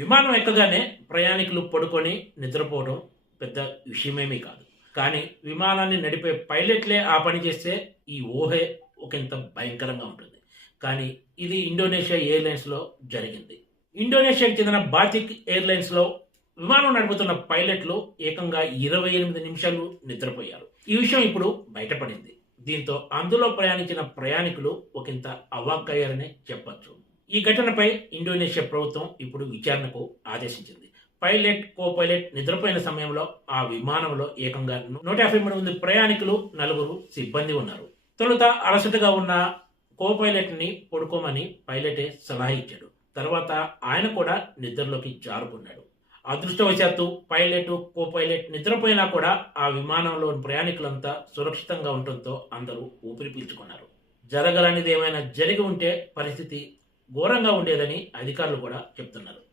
విమానం ఎక్కగానే ప్రయాణికులు పడుకొని నిద్రపోవడం పెద్ద విషయమేమీ కాదు. కానీ విమానాన్ని నడిపే పైలట్లే ఆ పని చేస్తే ఈ ఊహే ఒకంత భయంకరంగా ఉంటుంది. కానీ ఇది ఇండోనేషియా ఎయిర్‌లైన్స్‌లో జరిగింది. ఇండోనేషియాకు చెందిన బాతిక్ ఎయిర్‌లైన్స్‌లో విమానం నడుపుతున్న పైలట్లు ఏకంగా 28 నిమిషాలు నిద్రపోయారు. ఈ విషయం ఇప్పుడు బయటపడింది. దీంతో అందులో ప్రయాణించిన ప్రయాణికులు ఒకంత అవాక్కయ్యారనే చెప్పొచ్చు. ఈ ఘటనపై ఇండోనేషియా ప్రభుత్వం ఇప్పుడు విచారణకు ఆదేశించింది. పైలట్, కో పైలట్ నిద్రపోయిన సమయంలో ఆ విమానంలో ఏకంగా 153 మంది ప్రయాణికులు, 4 సిబ్బంది ఉన్నారు. తొలుత అలసటగా ఉన్న కో పైలట్‌ని పడుకోమని పైలటే సలహా ఇచ్చాడు. తర్వాత ఆయన కూడా నిద్రలోకి జారుకున్నాడు. అదృష్టవశాత్తు పైలట్, కో పైలట్ నిద్రపోయినా కూడా ఆ విమానంలోని ప్రయాణికులంతా సురక్షితంగా ఉండటంతో అందరూ ఊపిరి పీల్చుకున్నారు. జరగరానిది ఏమైనా జరిగి ఉంటే పరిస్థితి ఘోరంగా ఉండేదని అధికారులు కూడా చెప్తున్నారు.